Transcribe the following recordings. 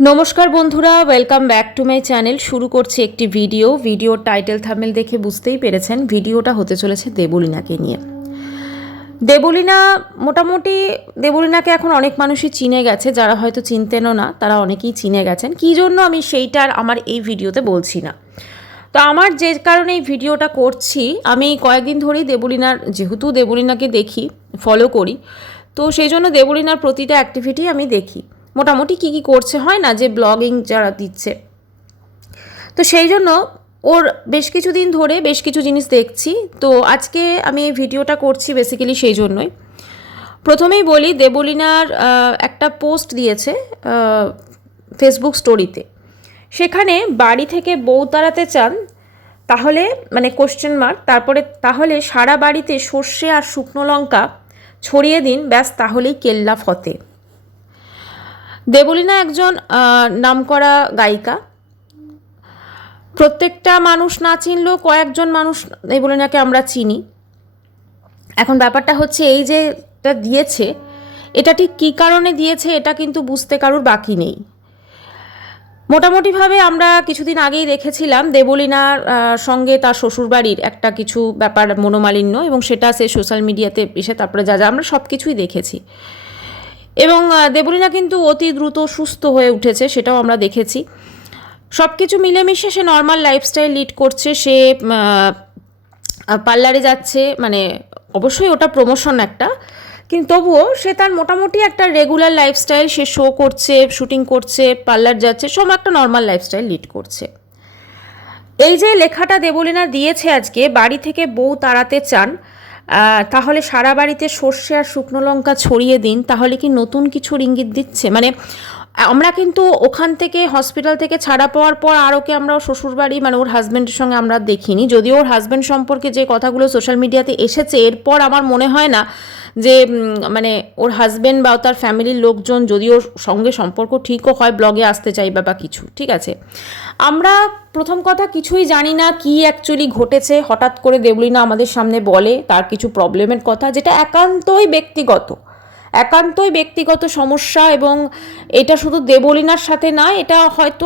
নমস্কার বন্ধুরা, welcome back to my channel. শুরু করছি একটি ভিডিওর টাইটেল থাম্বনেল দেখে বুঝতেই পেরেছেন ভিডিওটা হতে চলেছে দেবলীনাকে নিয়ে। দেবলীনা মোটামুটি দেবলীনাকে এখন অনেক মানুষই চিনে গেছে, যারা হয়তো চিনতেনও না তারা অনেকেই চিনে গেছেন। কী জন্য আমি সেইটার আমার এই ভিডিওতে বলছি না। তো আমার যে কারণে এই ভিডিওটা করছি, আমি কয়েকদিন ধরেই যেহেতু দেবলীনাকে দেখি, ফলো করি, তো সেই জন্য দেবলীনার প্রতিটা অ্যাক্টিভিটি আমি দেখি মোটামুটি কী কী করছে, হয় না যে ব্লগিং যারা দিচ্ছে। তো সেই জন্য ওর বেশ কিছু দিন ধরে বেশ কিছু জিনিস দেখছি। তো আজকে আমি এই ভিডিওটা করছি বেসিক্যালি সেই জন্যই। প্রথমেই বলি, দেবলীনার একটা পোস্ট দিয়েছে ফেসবুক স্টোরিতে। সেখানে বাড়ি থেকে বউ তাড়াতে চান তাহলে, মানে কোশ্চেন মার্ক, তারপরে তাহলে সারা বাড়িতে সর্ষে আর শুকনো লঙ্কা ছড়িয়ে দিন, ব্যাস তাহলেই কেল্লা ফতে। দেবলীনা একজন নামকরা গায়িকা। প্রত্যেকটা মানুষ না চিনলেও কয়েকজন মানুষ দেবলীনাকে আমরা চিনি। এখন ব্যাপারটা হচ্ছে এই যে এটা দিয়েছে, এটা ঠিক কী কারণে দিয়েছে এটা কিন্তু বুঝতে কারুর বাকি নেই। মোটামুটিভাবে আমরা কিছুদিন আগেই দেখেছিলাম দেবলীনার সঙ্গে তার শ্বশুরবাড়ির একটা কিছু ব্যাপার মনোমালিন্য, এবং সেটা সে সোশ্যাল মিডিয়াতে এসে তারপরে যা আমরা সব কিছুই দেখেছি। এবং দেবলীনা কিন্তু অতি দ্রুত সুস্থ হয়ে উঠেছে, সেটাও আমরা দেখেছি। সব কিছু মিলেমিশে সে নর্মাল লাইফস্টাইল লিড করছে। সে পার্লারে যাচ্ছে, মানে অবশ্যই ওটা প্রমোশন একটা, কিন্তু তবুও সে তার মোটামুটি একটা রেগুলার লাইফস্টাইল, সে শো করছে, শুটিং করছে, পার্লার যাচ্ছে, সব একটা নর্মাল লাইফস্টাইল লিড করছে। এই যে লেখাটা দেবলীনা দিয়েছে আজকে, বাড়ি থেকে বউ তাড়াতে চান তাহলে সারা বাড়িতে সর্ষে আর শুকনো লঙ্কা ছড়িয়ে দিন, তাহলে কি নতুন কিছুর ইঙ্গিত দিচ্ছে? মানে আমরা কিন্তু ওখান থেকে হসপিটাল থেকে ছাড়া পাওয়ার পর আর ওকে আমরা শ্বশুরবাড়ি, মানে ওর হাজব্যান্ডের সঙ্গে আমরা দেখিনি, যদিও ওর হাজব্যান্ড সম্পর্কে যে কথাগুলো সোশ্যাল মিডিয়াতে এসেছে, এরপর আমার মনে হয় না যে মানে ওর হাজব্যান্ড বা তার ফ্যামিলির লোকজন, যদি ওর সঙ্গে সম্পর্ক ঠিকও হয়, ব্লগে আসতে চাইবে বা কিছু, ঠিক আছে। আমরা প্রথম কথা কিছুই জানি না কি অ্যাকচুয়ালি ঘটেছে। হঠাৎ করে দেবলীনা আমাদের সামনে বলে তার কিছু প্রবলেমের কথা, যেটা একান্তই ব্যক্তিগত সমস্যা। এবং এটা শুধু দেবলীনার সাথে না, এটা হয়তো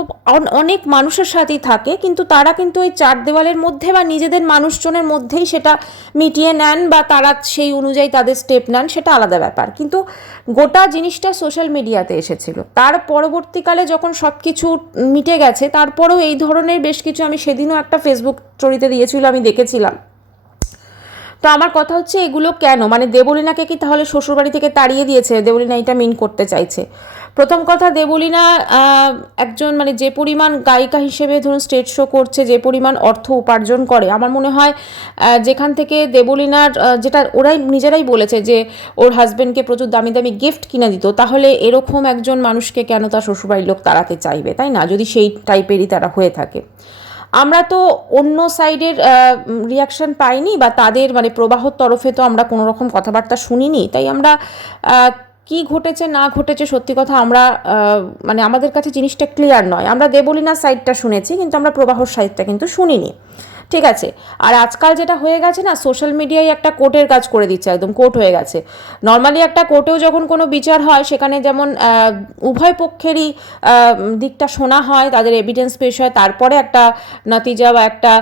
অনেক মানুষের সাথেই থাকে, কিন্তু তারা কিন্তু ওই চার দেওয়ালের মধ্যে বা নিজেদের মানুষজনের মধ্যেই সেটা মিটিয়ে নেন, বা তারা সেই অনুযায়ী তাদের স্টেপ নেন, সেটা আলাদা ব্যাপার। কিন্তু গোটা জিনিসটা সোশ্যাল মিডিয়াতে এসেছিল। তার পরবর্তীকালে যখন সব কিছু মিটে গেছে, তারপরেও এই ধরনের বেশ কিছু, আমি সেদিনও একটা ফেসবুক স্টোরিতে দিয়েছিল, আমি দেখেছিলাম। তো আমার কথা হচ্ছে, এগুলো কেন? মানে দেবলীনাকে কি তাহলে শ্বশুরবাড়ি থেকে তাড়িয়ে দিয়েছে? দেবলীনা এটা মিন করতে চাইছে। প্রথম কথা, দেবলীনা একজন, মানে যে পরিমাণ গায়িকা হিসেবে ধরুন স্টেজ শো করছে, যে পরিমাণ অর্থ উপার্জন করে, আমার মনে হয় যেখান থেকে দেবলীনার, যেটা ওরাই নিজেরাই বলেছে যে ওর হাজব্যান্ডকে প্রচুর দামি দামি গিফট কিনে দিত, তাহলে এরকম একজন মানুষকে কেন তার শ্বশুরবাড়ির লোক তাড়াতে চাইবে, তাই না? যদি সেই টাইপেরই তারা হয়ে থাকে। আমরা তো অন্য সাইডের রিয়াকশন পাইনি, বা তাদের মানে প্রবাহর তরফে তো আমরা কোনো রকম কথাবার্তা শুনিনি, তাই আমরা কি ঘটেছে না ঘটেছে সত্যি কথা আমরা মানে আমাদের কাছে জিনিসটা ক্লিয়ার নয়। আমরা দেবলীনার সাইডটা শুনেছি, কিন্তু আমরা প্রবাহর সাইডটা কিন্তু শুনিনি, ঠিক আছে। আর আজকাল যেটা হয়ে গেছে না, সোশ্যাল মিডিয়ায় একটা কোর্টের কাজ করে দিচ্ছে, একদম কোর্ট হয়ে গেছে। নর্মালি একটা কোর্টেও যখন কোনো বিচার হয়, সেখানে যেমন উভয় পক্ষেরই দিকটা শোনা হয়, তাদের এভিডেন্স পেশ হয়, তারপরে একটা নতিজা বা একটা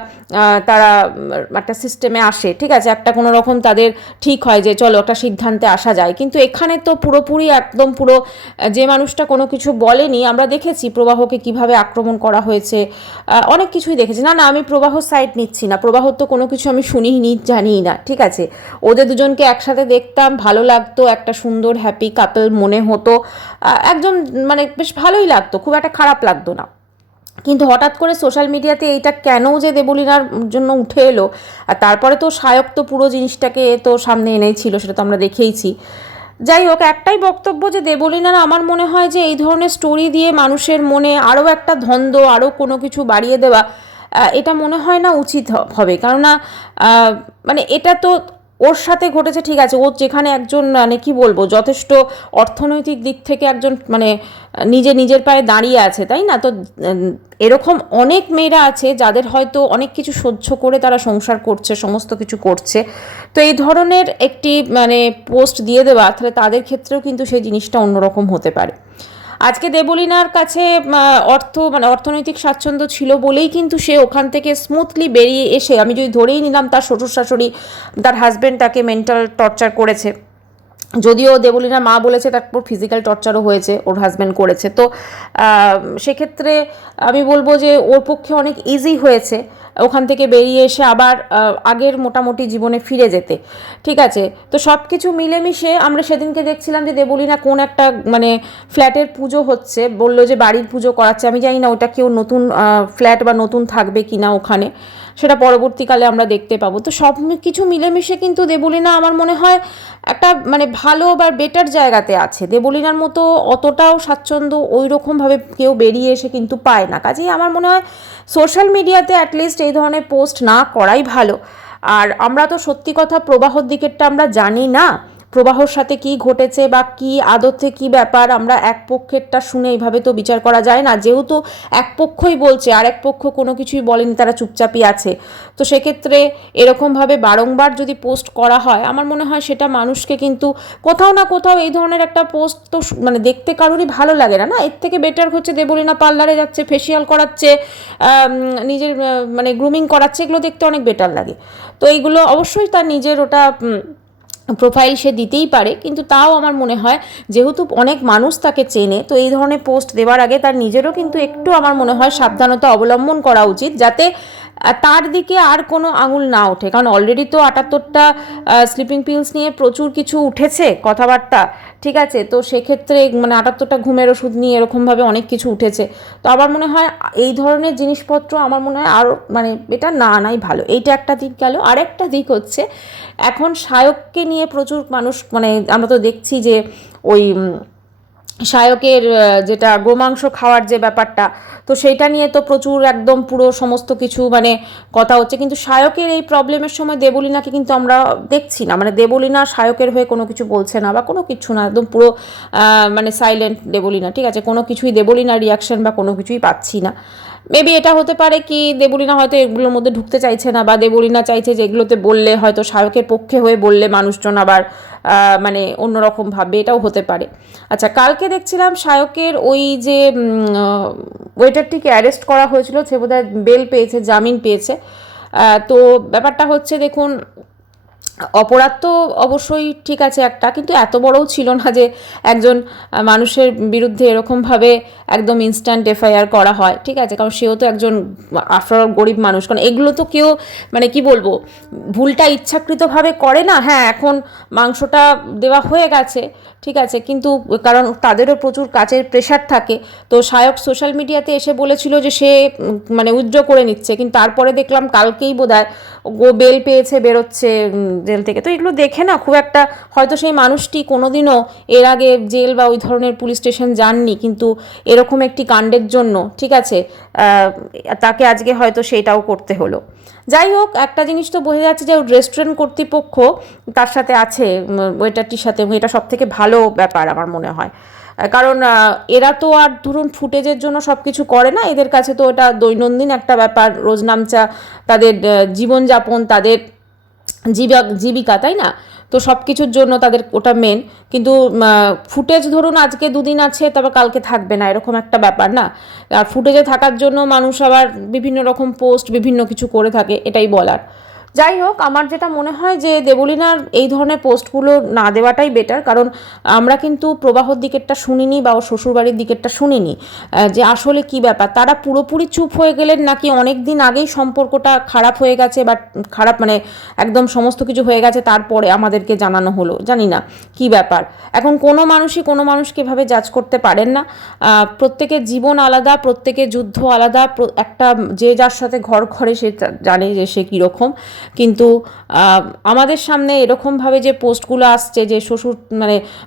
তারা একটা সিস্টেমে আসে, ঠিক আছে, একটা কোনো রকম তাদের ঠিক হয় যে চলো একটা সিদ্ধান্তে আসা যায়। কিন্তু এখানে তো পুরোপুরি একদম পুরো যে মানুষটা কোনো কিছু বলেনি, আমরা দেখেছি প্রবাহকে কিভাবে আক্রমণ করা হয়েছে, অনেক কিছুই দেখেছি। না আমি প্রবাহ সাইড নিচ্ছি না, প্রবাহর তো কোনো কিছু আমি শুনিনি, জানিই না, ঠিক আছে। ওদের দুজনকে একসাথে দেখতাম, ভালো লাগতো, একটা সুন্দর হ্যাপি কাপল মনে হতো, একজন মানে বেশ ভালোই লাগতো, খুব একটা খারাপ লাগতো না। কিন্তু হঠাৎ করে সোশ্যাল মিডিয়াতে এইটা কেন যে দেবলীনার জন্য উঠে এলো, আর তারপরে তো শায়ক তো পুরো জিনিসটাকে তো সামনে এনেছিল, সেটা তো আমরা দেখেইছি। যাই হোক, একটাই বক্তব্য যে দেবলীনার, আমার মনে হয় যে এই ধরনের স্টোরি দিয়ে মানুষের মনে আরও একটা দ্বন্দ্ব, আরও কোনো কিছু বাড়িয়ে দেওয়া, এটা মনে হয় না উচিত হবে। কেননা মানে এটা তো ওর সাথে ঘটেছে, ঠিক আছে, ও যেখানে একজন মানে কি বলবো, যথেষ্ট অর্থনৈতিক দিক থেকে একজন মানে নিজের পায়ে দাঁড়িয়ে আছে, তাই না? তো এরকম অনেক মেয়েরা আছে যাদের হয়তো অনেক কিছু সহ্য করে তারা সংসার করছে, সমস্ত কিছু করছে। তো এই ধরনের একটি মানে পোস্ট দিয়ে দেওয়া, তাহলে তাদের ক্ষেত্রেও কিন্তু সেই জিনিসটা অন্যরকম হতে পারে। আজকে দেবলীনার কাছে অর্থনৈতিক স্বাচ্ছন্দ্য ছিল বলেই কিন্তু সে ওখান থেকে স্মুথলি বেরিয়ে এসে, আমি যদি ধরেই নিলাম তার শ্বশুর শাশুড়ি, তার হাজব্যান্ড তাকে মেন্টাল টর্চার করেছে, যদিও দেবলীনার মা বলেছে তারপর ফিজিক্যাল টর্চারও হয়েছে, ওর হাজব্যান্ড করেছে, তো সেক্ষেত্রে আমি বলবো যে ওর পক্ষে অনেক ইজি হয়েছে ওখান থেকে বেরিয়ে এসে আবার আগের মোটামুটি জীবনে ফিরে যেতে। ঠিক আছে, তো সব কিছু মিলেমিশে আমরা সেদিনকে দেখছিলাম যে দেবলীনা কোন একটা ফ্ল্যাটের পুজো হচ্ছে, বললো যে বাড়ির পুজো করাচ্ছে, আমি জানি না ওটা কেউ নতুন ফ্ল্যাট বা নতুন থাকবে কিনা ওখানে, সেটা পরবর্তীকালে আমরা দেখতে পাবো। তো সব কিছু মিলেমিশে কিন্তু দেবলীনা আমার মনে হয় একটা ভালো বা বেটার জায়গাতে আছে। দেবলীনার মতো অতটাও স্বাচ্ছন্দ্য ওই রকমভাবে কেউ বেরিয়ে এসে কিন্তু পায় না। কাজেই আমার মনে হয় সোশ্যাল মিডিয়াতে অ্যাটলিস্ট এই ধরনের পোস্ট না করাই ভালো। আর আমরা তো সত্যি কথা প্রবাহর দিকেরটা আমরা জানি না, প্রবাহর সাথে কি ঘটেছে বা কি আদতে কি ব্যাপার, আমরা এক পক্ষেরটা শুনে এইভাবে তো বিচার করা যায় না। যেহেতু এক পক্ষই বলছে আর এক পক্ষ কোনো কিছুই বলেনি, তারা চুপচাপই আছে, তো সেক্ষেত্রে এরকমভাবে বারংবার যদি পোস্ট করা হয় আমার মনে হয় সেটা মানুষকে কিন্তু কোথাও না কোথাও এই ধরনের একটা পোস্ট তো দেখতে কারোরই ভালো লাগে না। না, এর থেকে বেটার হচ্ছে দেবলীনা পার্লারে যাচ্ছে, ফেসিয়াল করাচ্ছে, নিজের গ্রুমিং করাচ্ছে, এগুলো দেখতে অনেক বেটার লাগে। তো এইগুলো অবশ্যই তার নিজের ওটা প্রোফাইল সে দিতেই পারে, কিন্তু তাও আমার মনে হয় যেহেতু অনেক মানুষ তাকে চেনে, তো এই ধরনের পোস্ট দেওয়ার আগে তার নিজেরও কিন্তু একটু আমার মনে হয় সাবধানতা অবলম্বন করা উচিত, যাতে তার দিকে আর কোনো আঙুল না ওঠে। কারণ অলরেডি তো 78টা স্লিপিং পিলস নিয়ে প্রচুর কিছু উঠেছে কথাবার্তা, ঠিক আছে, তো সেক্ষেত্রে 78টা ঘুমের ওষুধ নিয়ে এরকমভাবে অনেক কিছু উঠেছে। তো আমার মনে হয় এই ধরনের জিনিসপত্র আমার মনে হয় আরও এটা না আনাই ভালো। এইটা একটা দিক গেল। আরেকটা দিক হচ্ছে এখন সায়ককে নিয়ে প্রচুর মানুষ আমরা তো দেখছি যে ওই সায়কের যেটা গোমাংস খাওয়ার যে ব্যাপারটা, তো সেইটা নিয়ে তো প্রচুর একদম পুরো সমস্ত কিছু কথা হচ্ছে, কিন্তু সায়কের এই প্রবলেমের সময় দেবলীনাকে কিন্তু আমরা দেখছি না, দেবলীনা সায়কের হয়ে কোনো কিছু বলছে না বা কোনো কিছু না, একদম পুরো সাইলেন্ট দেবলীনা, ঠিক আছে, কোনো কিছুই দেবলীনার রিয়াকশন বা কোনো কিছুই পাচ্ছি না। মেবি এটা হতে পারে কি দেবলীনা হয়তো এগুলোর মধ্যে ঢুকতে চাইছে না, বা দেবলীনা চাইছে যে এগুলোতে বললে হয়তো সায়কের পক্ষে হয়ে বললে মানুষজন আবার অন্যরকম ভাববে, এটাও হতে পারে। আচ্ছা, কালকে দেখছিলাম সায়কের ওই যে ওয়েটারটিকে অ্যারেস্ট করা হয়েছিল, সে বোধহয় বেল পেয়েছে, জামিন পেয়েছে। তো ব্যাপারটা হচ্ছে দেখুন, অপরাধ তো অবশ্যই ঠিক আছে একটা, কিন্তু এত বড়ও ছিল না যে একজন মানুষের বিরুদ্ধে এরকমভাবে একদম ইনস্ট্যান্ট এফআইআর করা হয়, ঠিক আছে, কারণ সেও তো একজন আফটার অল গরিব মানুষ। কারণ এগুলো তো কেউ কি বলবো, ভুলটা ইচ্ছাকৃতভাবে করে না। হ্যাঁ, এখন মাংসটা দেওয়া হয়ে গেছে, ঠিক আছে, কিন্তু কারণ তাদেরও প্রচুর কাজের প্রেশার থাকে। তো সায়ক সোশ্যাল মিডিয়াতে এসে বলেছিল যে সে উইথড্র করে নিচ্ছে, কিন্তু তারপরে দেখলাম কালকেই বোধহয় ও বেল পেয়েছে, বেরোচ্ছে জেল থেকে। তো এগুলো দেখে না খুব একটা, হয়তো সেই মানুষটি কোনোদিনও এর আগে জেল বা ওই ধরনের পুলিশ স্টেশন যাননি, কিন্তু এরকম একটি কাণ্ডের জন্য, ঠিক আছে, তাকে আজকে হয়তো সেটাও করতে হলো। যাই হোক, একটা জিনিস তো বোঝা যাচ্ছে যে রেস্টুরেন্ট কর্তৃপক্ষ তার সাথে আছে, ওয়েটারটির সাথে, এবং এটা সব থেকে ভালো ব্যাপার আমার মনে হয়। কারণ এরা তো আর ধরুন ফুটেজের জন্য সব কিছু করে না, এদের কাছে তো ওটা দৈনন্দিন একটা ব্যাপার, রোজনামচা তাদের জীবনযাপন, তাদের জীবিকা, তাই না? তো সব কিছুর জন্য তাদের ওটা মেন। কিন্তু ফুটেজ ধরুন আজকে দুদিন আছে, তারপর কালকে থাকবে না, এরকম একটা ব্যাপার না। আর ফুটেজে থাকার জন্য মানুষ আবার বিভিন্ন রকম পোস্ট বিভিন্ন কিছু করে থাকে, এটাই বলার। যাই হোক, আমার যেটা মনে হয় যে দেবলীনার এই ধরনের পোস্টগুলো না দেওয়াটাই বেটার, কারণ আমরা কিন্তু প্রবাহর দিকেরটা শুনিনি বা ওর শ্বশুরবাড়ির দিকেরটা শুনিনি যে আসলে কি ব্যাপার। তারা পুরোপুরি চুপ হয়ে গেলেন নাকি অনেক দিন আগেই সম্পর্কটা খারাপ হয়ে গেছে, বা খারাপ একদম সমস্ত কিছু হয়ে গেছে, তারপরে আমাদেরকে জানানো হলো, জানি না কি ব্যাপার। এখন কোনো মানুষই কোনো মানুষকে এভাবে জাজ করতে পারেন না। প্রত্যেকের জীবন আলাদা, প্রত্যেকের যুদ্ধ আলাদা, একটা যে যার সাথে ঘর ঘরে সে জানে যে সে কীরকম। কিন্তু আমাদের সামনে এরকমভাবে যে পোস্টগুলো আসছে যে শ্বশুর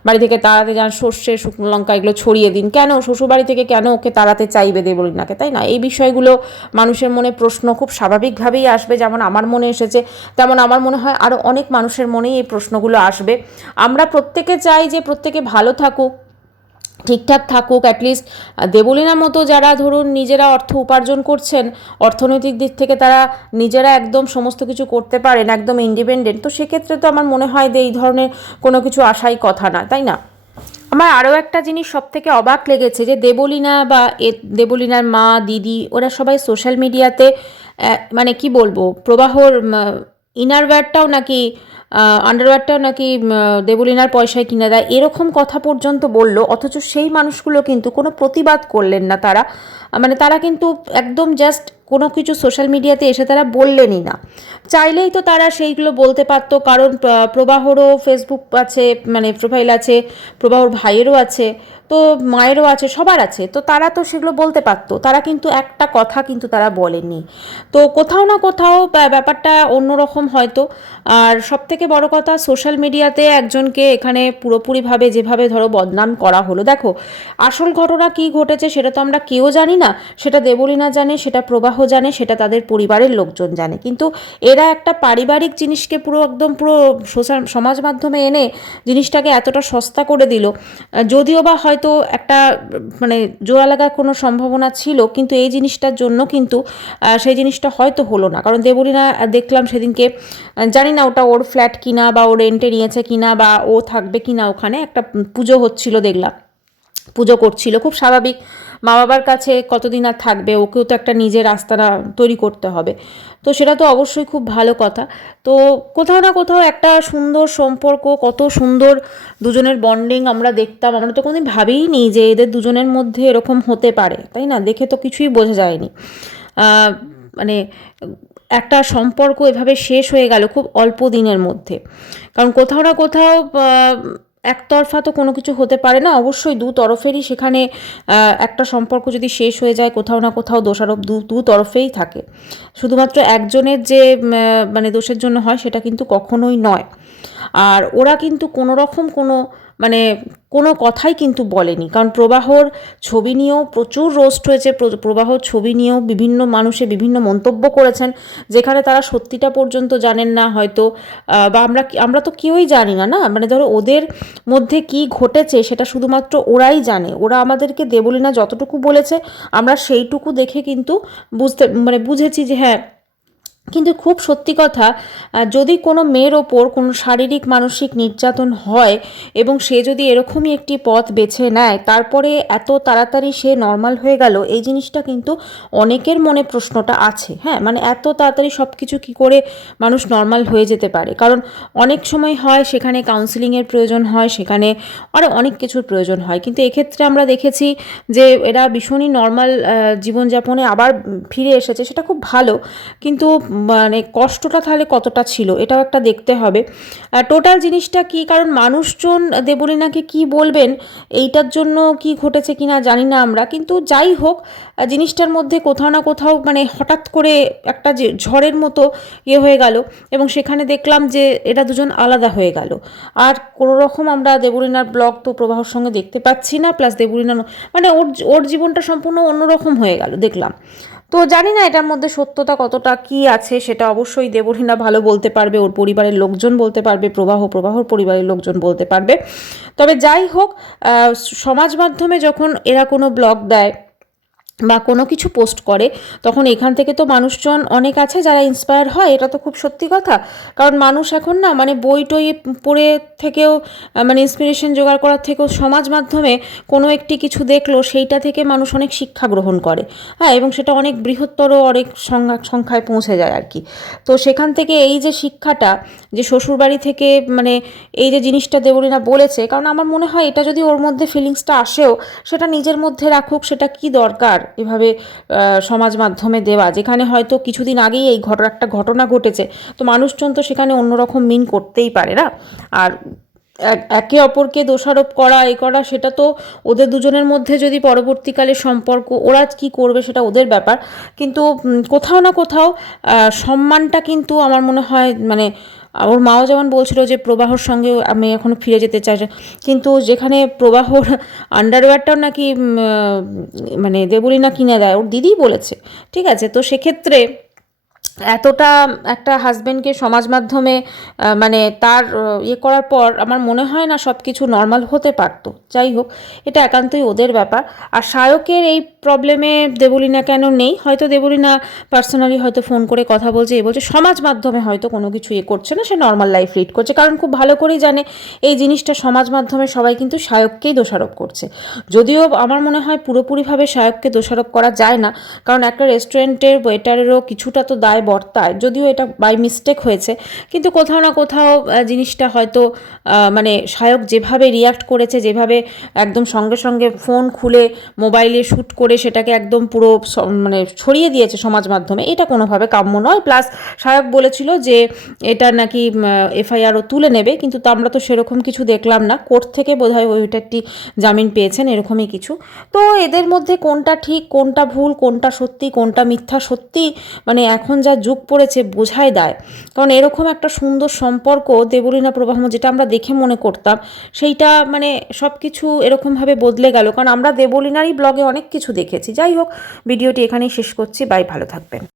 বাড়ি থেকে তাড়াতে যান, সর্ষে শুকনো লঙ্কা এগুলো ছড়িয়ে দিন, কেন শ্বশুর বাড়ি থেকে কেন ওকে তাড়াতে চাইবে দেবলীনাকে, তাই না? এই বিষয়গুলো মানুষের মনে প্রশ্ন খুব স্বাভাবিকভাবেই আসবে, যেমন আমার মনে এসেছে, তেমন আমার মনে হয় আরও অনেক মানুষের মনেই এই প্রশ্নগুলো আসবে। আমরা প্রত্যেকে চাই যে প্রত্যেকে ভালো থাকুক, ঠিকঠাক থাকুক, অ্যাটলিস্ট দেবলীনার মতো যারা ধরুন নিজেরা অর্থ উপার্জন করছেন, অর্থনৈতিক দিক থেকে তারা নিজেরা একদম সমস্ত কিছু করতে পারেন, একদম ইন্ডিপেন্ডেন্ট, তো সেক্ষেত্রে তো আমার মনে হয় যে এই ধরনের কোনো কিছু আশাই কথা না, তাই না? আমার আরও একটা জিনিস সবথেকে অবাক লেগেছে যে দেবলীনা বা দেবলীনার মা দিদি ওরা সবাই সোশ্যাল মিডিয়াতে মানে কি বলবো, প্রবাহর ইনারওয়্যারটাও নাকি আন্ডারওয়্যারটাও নাকি দেবলীনার পয়সায় কিনে দেয়, এরকম কথা পর্যন্ত বলল। অথচ সেই মানুষগুলো কিন্তু কোনো প্রতিবাদ করলেন না। তারা মানে তারা কিন্তু একদম জাস্ট কোনো কিছু সোশ্যাল মিডিয়াতে এসে তারা বললেনই না। চাইলেই তো তারা সেইগুলো বলতে পারতো, কারণ প্রবাহরও ফেসবুক আছে, মানে প্রোফাইল আছে, প্রবাহর ভাইয়েরও আছে, তো মায়েরও আছে, সবার আছে, তো তারা তো সেগুলো বলতে পারতো। তারা কিন্তু একটা কথা কিন্তু তারা বলেননি। তো কোথাও না কোথাও ব্যাপারটা অন্যরকম হয়তো। আর সবথেকে বড় কথা, সোশ্যাল মিডিয়াতে একজনকে এখানে পুরোপুরিভাবে যেভাবে ধরো বদনাম করা হলো, দেখো আসল ঘটনা কি ঘটেছে সেটা তো আমরা কেউ জানি না। সেটা দেবলীনা জানে, সেটা প্রবাহ জানে, সেটা তাদের পরিবারের লোকজন জানে। কিন্তু এরা একটা পারিবারিক জিনিসকে পুরো একদম পুরো সোশ্যাল সমাজ মাধ্যমে এনে জিনিসটাকে এতটা সস্তা করে দিল। যদিও বা হয়তো একটা মানে জোড়া লাগার কোনো সম্ভাবনা ছিল, কিন্তু এই জিনিসটার জন্য কিন্তু সেই জিনিসটা হয়তো হলো না। কারণ দেবলীনা দেখলাম সেদিনকে, জানি না ওটা ওর ফ্ল্যাট কিনা বা ও রেন্টে নিয়েছে কিনা বা ও থাকবে কিনা, ওখানে একটা পুজো হচ্ছিল দেখলাম, পুজো করছিল, খুব স্বাভাবিক। মা বাবার কাছে কতদিন আর থাকবে, ওকেও তো একটা নিজের রাস্তাটা তৈরি করতে হবে। তো সেটা তো অবশ্যই খুব ভালো কথা। তো কোথাও না কোথাও একটা সুন্দর সম্পর্ক, কত সুন্দর দুজনের বন্ডিং আমরা দেখতাম। আমরা তো কোনোদিন ভাবিই যে এদের দুজনের মধ্যে এরকম হতে পারে, তাই না? দেখে তো কিছুই বোঝা যায়নি। মানে একটা সম্পর্ক এভাবে শেষ হয়ে গেল খুব অল্প দিনের মধ্যে। কারণ কোথাও না কোথাও একতরফা তো কোনো কিছু হতে পারে না, অবশ্যই দু তরফেরই সেখানে একটা সম্পর্ক যদি শেষ হয়ে যায়, কোথাও না কোথাও দোষারোপ দু তরফেই থাকে। শুধুমাত্র একজনের যে মানে দোষের জন্য হয় সেটা কিন্তু কখনোই নয়। আর ওরা কিন্তু কোনো রকম মানে কোনো কথাই কিন্তু বলেনি। কারণ প্রবাহর ছবি নিয়েও প্রচুর রোস্ট হয়েছে, প্রবাহর ছবি নিয়েও বিভিন্ন মানুষে বিভিন্ন মন্তব্য করেছেন, যেখানে তারা সত্যিটা পর্যন্ত জানেন না হয়তো, বা আমরা তো কেউই জানি না। না মানে ধরো ওদের মধ্যে কি ঘটেছে সেটা শুধুমাত্র ওরাই জানে। ওরা আমাদেরকে দেবলীনা যতটুকু বলেছে আমরা সেইটুকু দেখে কিন্তু বুঝেছি যে হ্যাঁ। কিন্তু খুব সত্যি কথা, যদি কোনো মেয়ের ওপর কোনো শারীরিক মানসিক নির্যাতন হয় এবং সে যদি এরকমই একটি পথ বেছে নেয়, তারপরে এত তাড়াতাড়ি সে নর্মাল হয়ে গেল, এই জিনিসটা কিন্তু অনেকের মনে প্রশ্নটা আছে। হ্যাঁ, মানে এত তাড়াতাড়ি সব কিছু কী করে মানুষ নর্মাল হয়ে যেতে পারে? কারণ অনেক সময় হয় সেখানে কাউন্সিলিংয়ের প্রয়োজন হয়, সেখানে আরও অনেক কিছুর প্রয়োজন হয়। কিন্তু এক্ষেত্রে আমরা দেখেছি যে এরা ভীষণই নর্মাল জীবনযাপনে আবার ফিরে এসেছে, সেটা খুব ভালো। কিন্তু মানে কষ্টটা তাহলে কতটা ছিল এটাও একটা দেখতে হবে। টোটাল জিনিসটা কি, কারণ মানুষজন দেবলীনাকে কি বলবেন এইটার জন্য কি ঘটেছে কিনা জানি না আমরা। কিন্তু যাই হোক, জিনিসটার মধ্যে কোথাও না কোথাও মানে হঠাৎ করে একটা যে ঝড়ের মতো হয়ে গেল, এবং সেখানে দেখলাম যে এরা দুজন আলাদা হয়ে গেল। আর কোনো রকম আমরা দেবলীনার ব্লগ তো প্রবাহর সঙ্গে দেখতে পাচ্ছি না, প্লাস দেবলীনা মানে ওর জীবনটা সম্পূর্ণ অন্যরকম হয়ে গেল দেখলাম। তো জানি না এটার মধ্যে সত্যতা কতটা কি আছে, সেটা অবশ্যই দেবলীনা ভালো বলতে পারবে, ওর পরিবারের লোকজন বলতে পারবে, প্রবাহর পরিবারের লোকজন বলতে পারবে। তবে যাই হোক, সমাজ মাধ্যমে যখন এরা কোনো ব্লগ দেয় বা কোনো কিছু পোস্ট করে, তখন এখান থেকে তো মানুষজন অনেক আছে যারা ইন্সপায়ার হয়, এটা তো খুব সত্যি কথা। কারণ মানুষ এখন না মানে বই টই পড়ে থেকেও মানে ইন্সপিরেশন জোগাড় করার থেকেও সমাজ মাধ্যমে কোনো একটি কিছু দেখলো সেইটা থেকে মানুষ অনেক শিক্ষা গ্রহণ করে। হ্যাঁ, এবং সেটা অনেক বৃহত্তর অনেক সংখ্যায় পৌঁছে যায় আর কি। তো সেখান থেকে এই যে শিক্ষাটা, যে শ্বশুরবাড়ি থেকে মানে এই যে জিনিসটা দেবলীনা বলেছে, কারণ আমার মনে হয় এটা যদি ওর মধ্যে ফিলিংসটা আসেও, সেটা নিজের মধ্যে রাখুক, সেটা কি দরকার এভাবে সমাজ মাধ্যমে দেওয়া, যেখানে হয়তো কিছুদিন আগেই এই একটা ঘটনা ঘটেছে। তো মানুষজন তো সেখানে অন্যরকম মিন করতেই পারে না। আর একে অপরকে দোষারোপ করা করা সেটা তো ওদের দুজনের মধ্যে যদি পরবর্তীকালে সম্পর্ক ওরা কি করবে সেটা ওদের ব্যাপার। কিন্তু কোথাও না কোথাও সম্মানটা কিন্তু আমার মনে হয় মানে ওর মাও যেমন বলছিল যে প্রবাহর সঙ্গে আমি এখনও ফিরে যেতে চাই, কিন্তু যেখানে প্রবাহর আন্ডারওয়্যারটাও নাকি মানে দেবলীনা কিনে দেয়, ওর দিদিই বলেছে। ঠিক আছে, তো সেক্ষেত্রে এতটা একটা হাজবেন্ডকে সমাজ মাধ্যমে মানে তার ইয়ে করার পর আমার মনে হয় না সব কিছু নর্মাল হতে পারতো। যাই হোক, এটা একান্তই ওদের ব্যাপার। আর সায়কের এই প্রবলেমে দেবলীনা কেন নেই, হয়তো দেবলীনা পার্সোনালি হয়তো ফোন করে কথা বলছে, এ বলছে, সমাজ মাধ্যমে হয়তো কোনো কিছু ইয়ে করছে না, সে নর্মাল লাইফ লিড করছে। কারণ খুব ভালো করেই জানে এই জিনিসটা সমাজ মাধ্যমে সবাই কিন্তু সায়ককেই দোষারোপ করছে। যদিও আমার মনে হয় পুরোপুরিভাবে সায়ককে দোষারোপ করা যায় না, কারণ একটা রেস্টুরেন্টের ওয়েটারেরও কিছুটা তো দায় বর্তায়, যদিও এটা বাই মিস্টেক হয়েছে, কিন্তু কোথাও না কোথাও জিনিসটা হয়তো মানে সায়ক যেভাবে রিয়াক্ট করেছে, যেভাবে একদম সঙ্গে সঙ্গে ফোন খুলে মোবাইলে শ্যুট করে সেটাকে একদম পুরো মানে ছড়িয়ে দিয়েছে সমাজ মাধ্যমে, এটা কোনোভাবে কাম্য নয়। প্লাস সায়ক বলেছিল যে এটা নাকি এফআইআরও তুলে নেবে, কিন্তু তো আমরা তো সেরকম কিছু দেখলাম না। কোর্ট থেকে বোধহয় ওইটারটি জামিন পেয়েছেন, এরকমই কিছু। তো এদের মধ্যে কোনটা ঠিক কোনটা ভুল, কোনটা সত্যি কোনটা মিথ্যা, সত্যি মানে এখন যা যুগ পড়েছে বোঝাই দায়। কারণ এরকম একটা সুন্দর সম্পর্ক দেবলীনা প্রবাহ যেটা আমরা দেখে মনে করতাম, সেইটা মানে সব কিছু এরকমভাবে বদলে গেল। কারণ আমরা দেবলীনারই ব্লগে অনেক কিছু দেখেছি। যাই হোক, ভিডিওটি এখানেই শেষ করছি। বাই, ভালো থাকবেন।